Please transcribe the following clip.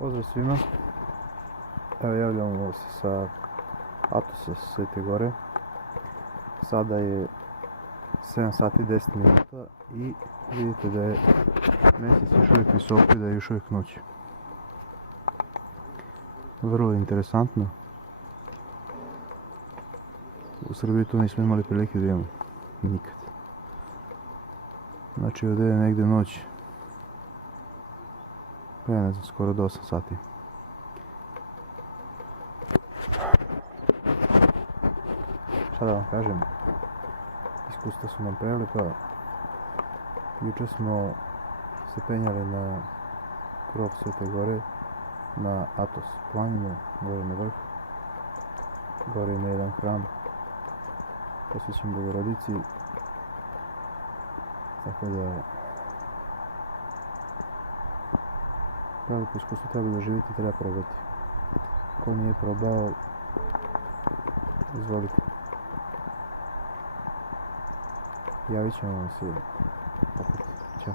Pozdrav svima, evo javljamo se sa Atosa Svete Gore. Sada je 7 sati 10 minuta i vidite da je mjesec još uvijek visoko i da je još uvijek noć. Vrlo interesantno. U Srbiji to nismo imali prilike da imamo, nikad. Znači ovdje je negdje noć, pa ja ne znam, skoro do 8 sati. Šta da vam kažem, iskustva su nam prelijepa. Jučer smo se penjali na krov Svete Gore, na Atos planinu, gore na vrh. Gore ima jedan hram posvećen Bogorodici, tako da veliko iskustvo treba doživjeti, treba probati. Ko nije probao, izvolite. Javit ćemo vam se opet. Ćao.